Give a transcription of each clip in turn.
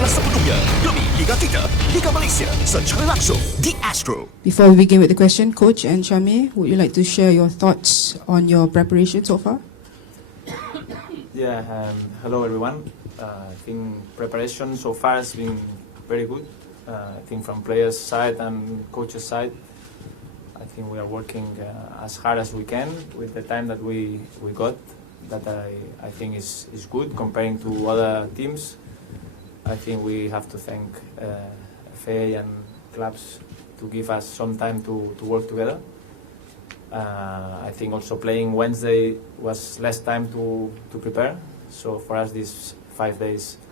adalah sepenuhnya demi Liga 3, Liga Malaysia secara langsung di Astro. Before we begin with the question, Coach and Shami, would you like to share your thoughts on your preparation so far? Yeah, hello everyone. I think preparation so far has been very good. I think from players' side and coaches' side, I think we are working as hard as we can with the time that we got. That I think is good comparing to other teams. I think we have to thank FA and clubs to give us some time to work together. I think also playing Wednesday was less time to prepare. So for us, these 5 days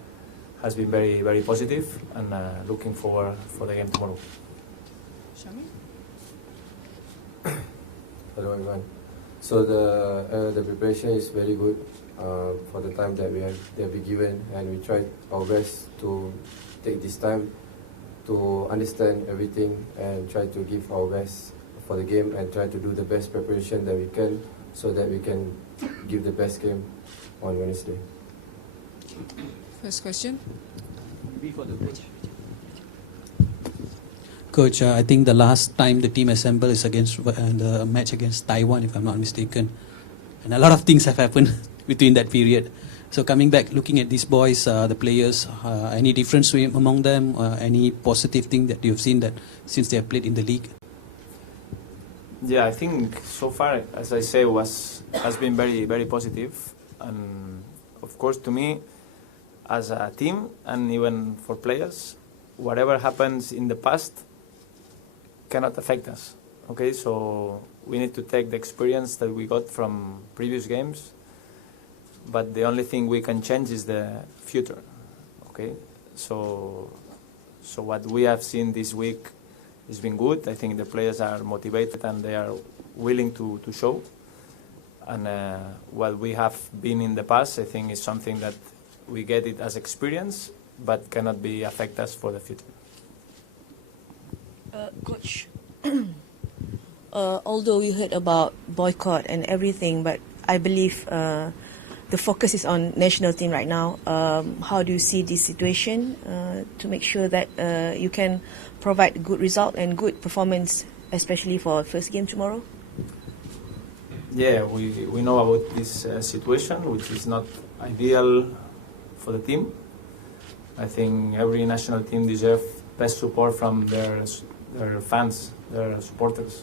has been very, very positive, and looking forward for the game tomorrow. Shami? Hello everyone. So the preparation is very good for the time that we have been given, and we try our best to take this time to understand everything and try to give our best for the game and try to do the best preparation that we can so that we can give the best game on Wednesday. First question. Coach, I think the last time the team assembled is against the match against Taiwan, if I'm not mistaken. And a lot of things have happened between that period. So coming back, looking at these boys, the players, any difference among them? Any positive thing that you've seen that since they have played in the league? Yeah, I think so far, as I say, has been very, very positive. And of course, to me, as a team and even for players, whatever happens in the past cannot affect us. Okay, so we need to take the experience that we got from previous games, but the only thing we can change is the future. Okay, so what we have seen this week has been good. I think the players are motivated and they are willing to show. And what we have been in the past, I think, is something that we get it as experience, but cannot be affect us for the future. Coach, although you heard about boycott and everything, but I believe the focus is on national team right now. How do you see this situation to make sure that you can provide a good result and good performance, especially for first game tomorrow? Yeah, we know about this situation, which is not ideal for the team. I think every national team deserves best support from their fans, their supporters.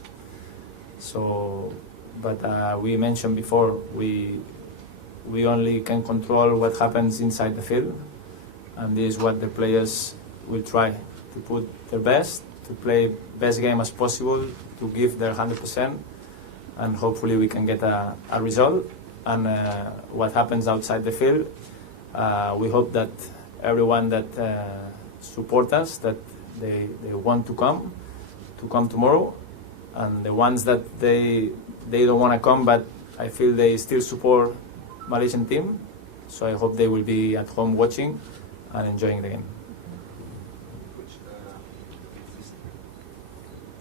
So, but we mentioned before, we only can control what happens inside the field, and this is what the players will try to put their best, to play best game as possible, to give their 100%, and hopefully we can get a result. And what happens outside the field, we hope that everyone that support us, that they want to come tomorrow, and the ones that they don't want to come, but I feel they still support Malaysian team, so I hope they will be at home watching and enjoying the game.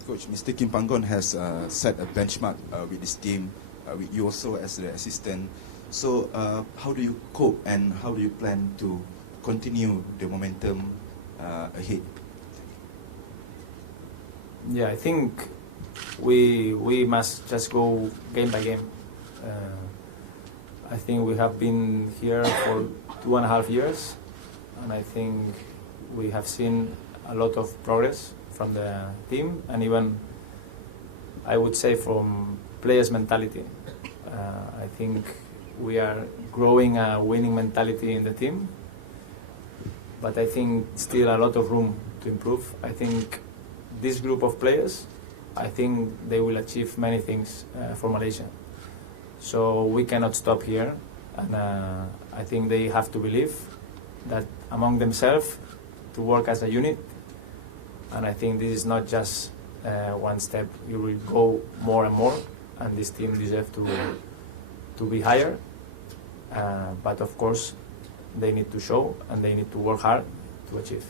Coach, Mr. Kim Panggon has set a benchmark with his team, with you also as the assistant. So how do you cope and how do you plan to continue the momentum ahead? Yeah, I think we must just go game by game. I think we have been here for 2.5 years, and I think we have seen a lot of progress from the team, and even I would say from players' mentality. I think we are growing a winning mentality in the team, but I think still a lot of room to improve. I think this group of players, I think they will achieve many things for Malaysia. So we cannot stop here, and I think they have to believe that among themselves to work as a unit, and I think this is not just one step. You will go more and more, and this team deserves to be higher, but of course they need to show and they need to work hard to achieve.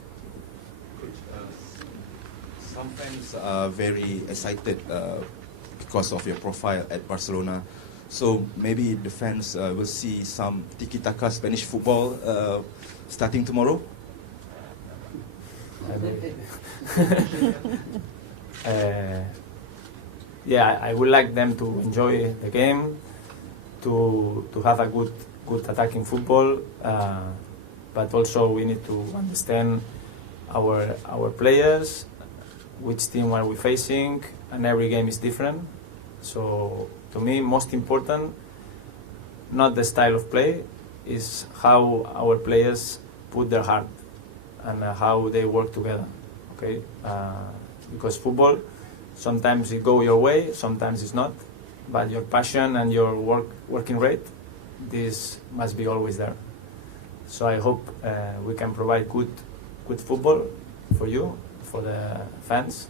Some fans are very excited because of your profile at Barcelona. So maybe the fans will see some tiki-taka Spanish football starting tomorrow? Yeah, I would like them to enjoy the game, to have a good attacking football, but also we need to understand our players, which team are we facing, and every game is different. So to me, most important, not the style of play, is how our players put their heart and how they work together. Okay, because football, sometimes it go your way, sometimes it's not, but your passion and your working rate, this must be always there. So I hope we can provide good football for you, for the fans,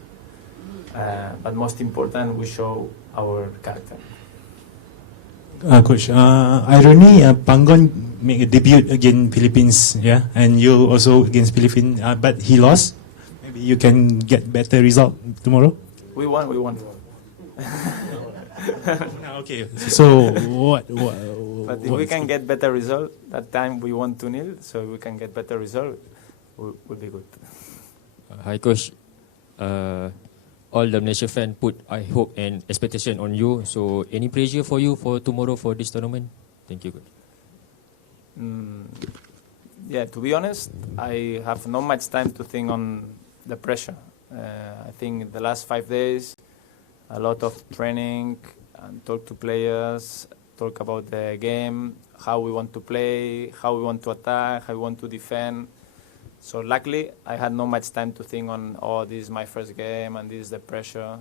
but most important, we show our character. Coach, irony, Panggon make a debut against Philippines, yeah, and you also against Philippines, but he lost. Maybe you can get better result tomorrow. We won. Okay, so what? But if we can get better result, that time we won 2-0, so if we can get better result, will be good. Hi coach, all the Malaysia fans put hope and expectation on you. So any pressure for you for tomorrow for this tournament? Thank you, coach. Yeah, to be honest, I have not much time to think on the pressure. I think the last 5 days, a lot of training and talk to players, talk about the game, how we want to play, how we want to attack, how we want to defend. So luckily, I had not much time to think on, this is my first game and this is the pressure.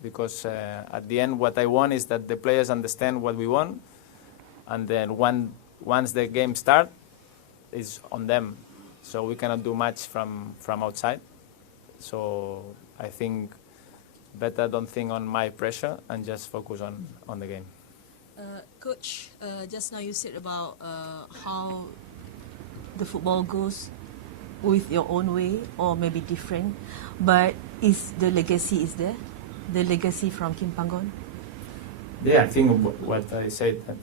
Because at the end, what I want is that the players understand what we want. And then once the game starts, it's on them. So we cannot do much from outside. So I think better don't think on my pressure and just focus on the game. Coach, just now you said about how the football goes with your own way or maybe different, but is the legacy there? The legacy from Kim Panggon? Yeah, I think what I said, that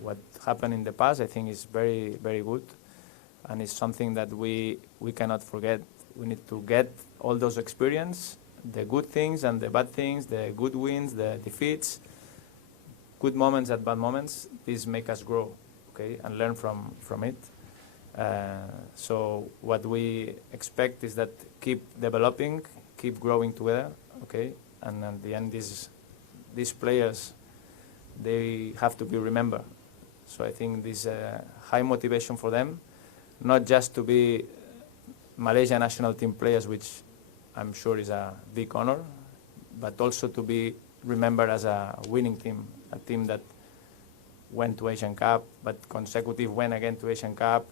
what happened in the past, I think is very, very good, and it's something that we cannot forget. We need to get all those experience, the good things and the bad things, the good wins, the defeats, good moments and bad moments. These make us grow, okay, and learn from it. So what we expect is that keep developing, keep growing together, okay, and at the end, these players, they have to be remembered. So I think this high motivation for them, not just to be Malaysia national team players, which I'm sure is a big honor, but also to be remembered as a winning team, a team that went to Asian Cup, but consecutive went again to Asian Cup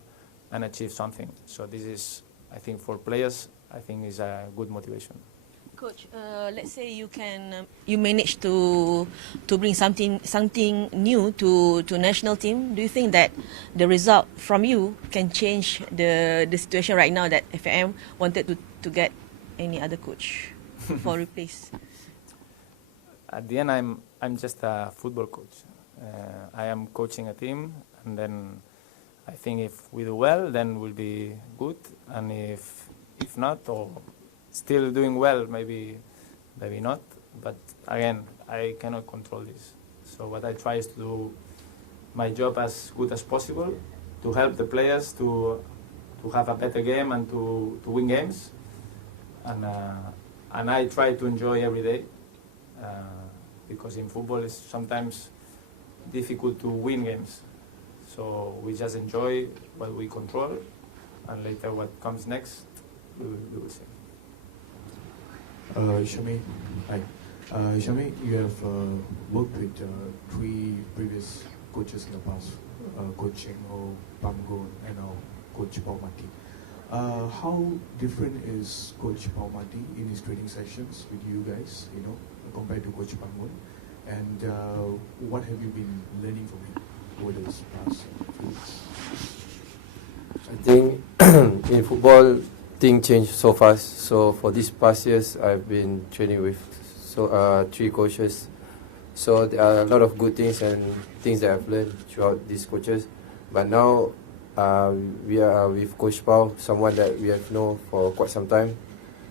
and achieved something. So this is, I think, for players, I think is a good motivation. Coach, let's say you manage to bring something new to national team. Do you think that the result from you can change the situation right now that FAM wanted to get any other coach for replace? At the end, I'm just a football coach. I am coaching a team, and then I think if we do well, then we'll be good, and if not, or still doing well, maybe not. But again, I cannot control this. So what I try is to do my job as good as possible, to help the players to have a better game and to win games. And I try to enjoy every day, because in football it's sometimes difficult to win games. So we just enjoy what we control, and later what comes next, we will see. Shami, hi. Shami, you have worked with 3 previous coaches in the past, Coach Cheng-Ho, Panggon, and now Coach Paumati. How different is Coach Paumati in his training sessions with you guys, compared to Coach Panggon? And what have you been learning from him over those past few weeks? I think in football, things change so fast. So for these past years, I've been training with 3 coaches. So there are a lot of good things and things that I've learned throughout these coaches. But now we are with Coach Pau, someone that we have known for quite some time,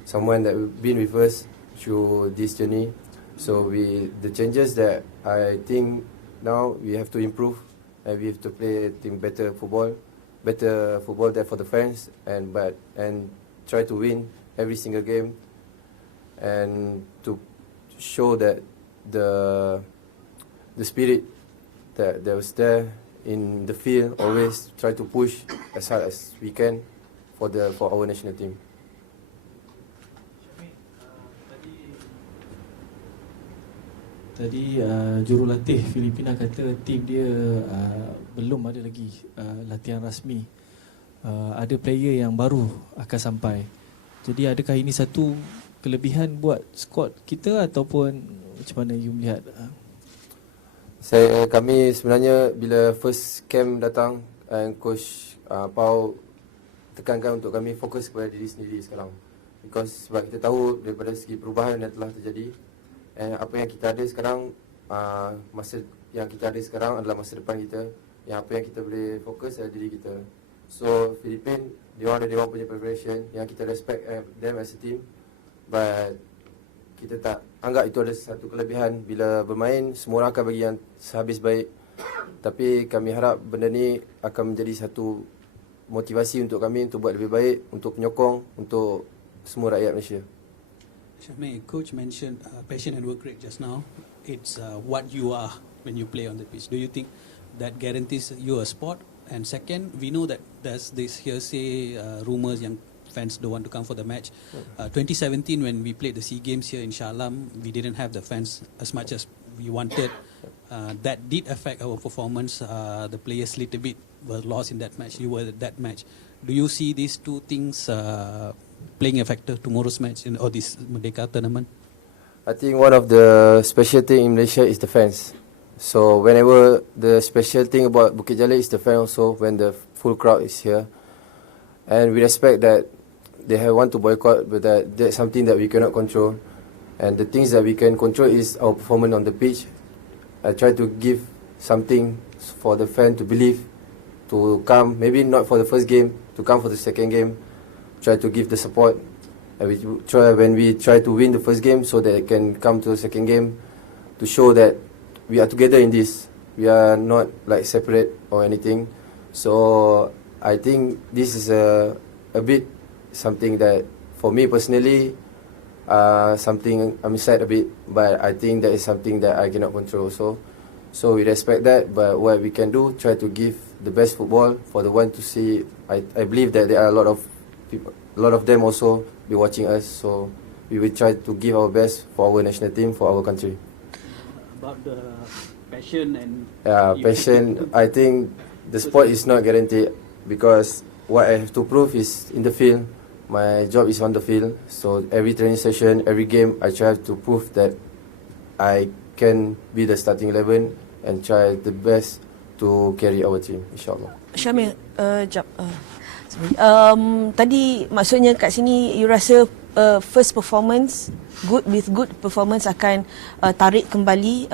someone that been with us through this journey. So the changes that I think now we have to improve, and we have to play better football there for the fans, and try to win every single game, and to show that the spirit that was there in the field, always try to push as hard as we can for our national team. Tadi jurulatih Filipina kata tim dia belum ada lagi latihan rasmi. Ada player yang baru akan sampai. Jadi adakah ini satu kelebihan buat squad kita ataupun macam mana you melihat? Kami sebenarnya bila first camp datang, Coach Pau tekankan untuk kami fokus kepada diri sendiri sekarang. Because sebab kita tahu daripada segi perubahan yang telah terjadi, apa yang kita ada sekarang, masa yang kita ada sekarang adalah masa depan kita. Yang apa yang kita boleh fokus adalah diri kita. So Filipina, dia orang punya preparation yang kita respect them as a team, but kita tak anggap itu ada satu kelebihan. Bila bermain, semua orang akan bagi yang sehabis baik. Tapi kami harap benda ni akan menjadi satu motivasi untuk kami untuk buat lebih baik, untuk penyokong, untuk semua rakyat Malaysia. Shafmi, Coach mentioned passion and work rate just now. It's what you are when you play on the pitch. Do you think that guarantees you a spot? And second, we know that there's this hearsay rumours yang fans don't want to come for the match. 2017 when we played the SEA Games here in Shah Alam, we didn't have the fans as much as we wanted. That did affect our performance. The players little bit were lost in that match. You were at that match. Do you see these two things playing a factor tomorrow's match or this Merdeka tournament? I think one of the special thing in Malaysia is the fans. So whenever the special thing about Bukit Jalil is the fans also, when the full crowd is here. And we respect that they want to boycott, but that's something that we cannot control. And the things that we can control is our performance on the pitch. I try to give something for the fan to believe, to come, maybe not for the first game, to come for the second game. Try to give the support. And when we try to win the first game, so that it can come to the second game, to show that we are together in this. We are not like separate or anything. So I think this is a bit something that for me personally, something I'm sad a bit, but I think that is something that I cannot control. So we respect that, but what we can do, try to give the best football for the one to see. I believe that there are a lot of people, a lot of them also be watching us. So we will try to give our best for our national team, for our country. About the passion and passion, I think the sport is not guaranteed, because what I have to prove is in the field. My job is on the field. So every training session, every game, I try to prove that I can be the starting 11 and try the best to carry our team, insyaAllah. Syamil, tadi maksudnya kat sini you rasa first performance good performance akan tarik kembali,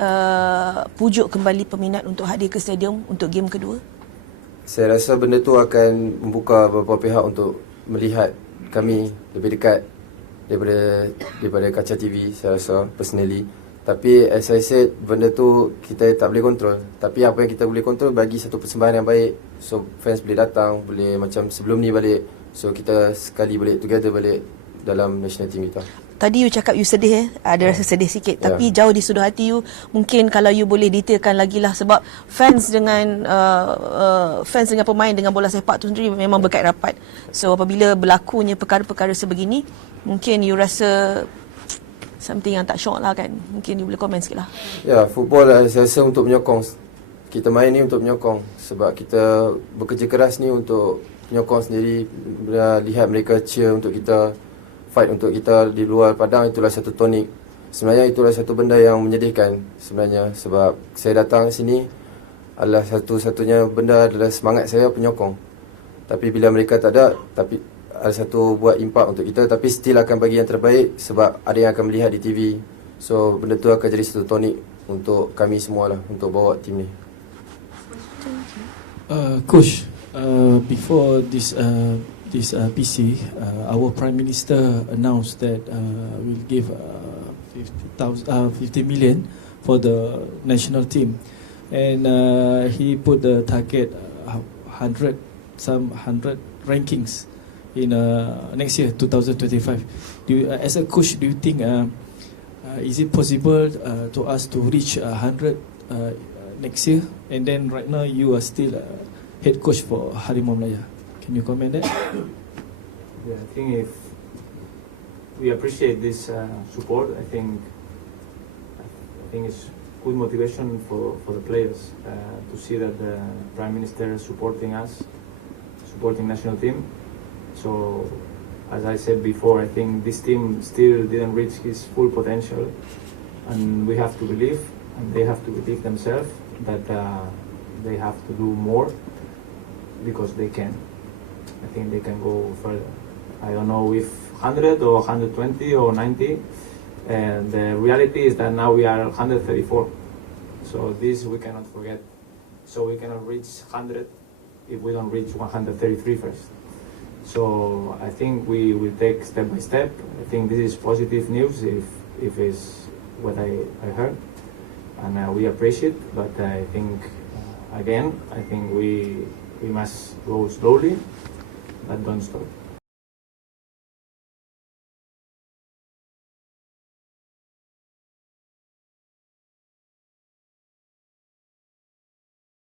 pujuk kembali peminat untuk hadir ke stadium untuk game kedua? Saya rasa benda tu akan membuka beberapa pihak untuk melihat kami lebih dekat daripada kaca TV, saya rasa personally. Tapi as I said, benda tu kita tak boleh kontrol. Tapi apa yang kita boleh kontrol, bagi satu persembahan yang baik, so fans boleh datang, boleh macam sebelum ni balik. So kita sekali balik together balik dalam national team kita. Tadi you cakap you sedih, ada rasa sedih sikit, tapi jauh di sudut hati you, mungkin kalau you boleh detailkan lagi lah, sebab fans dengan pemain dengan bola sepak tu sendiri memang berkait rapat. So apabila berlakunya perkara-perkara sebegini, mungkin you rasa something yang tak syok lah kan. Mungkin you boleh komen sikit lah. Ya, football saya rasa untuk menyokong. Kita main ni untuk menyokong, sebab kita bekerja keras ni untuk menyokong sendiri. Bila lihat mereka cheer untuk kita, fight untuk kita di luar padang, itulah satu tonik. Sebenarnya itulah satu benda yang menyedihkan sebenarnya, sebab saya datang sini adalah satu-satunya benda adalah semangat saya penyokong. Tapi bila mereka tak ada, tapi ada satu buat impak untuk kita, tapi still akan bagi yang terbaik, sebab ada yang akan melihat di TV. So benda tu akan jadi satu tonik untuk kami semua lah, untuk bawa tim ni. Coach, Before this PC, our Prime Minister announced that we'll give 50 million for the national team, and he put the target 100 rankings in next year 2025. As a coach, do you think is it possible to us to reach 100 next year? And then right now you are still head coach for Harimau Malaya. Can you comment that? Yeah, I think if we appreciate this support, I think it's good motivation for the players to see that the Prime Minister is supporting us, supporting national team. So, as I said before, I think this team still didn't reach his full potential, and we have to believe, and they have to believe themselves that they have to do more, because they can. I think they can go further. I don't know if 100 or 120 or 90, and the reality is that now we are 134. So this we cannot forget. So we cannot reach 100 if we don't reach 133 first. So I think we will take step by step. I think this is positive news if it's what I heard, and we appreciate. But I think again, I think we must go slowly, but don't stop.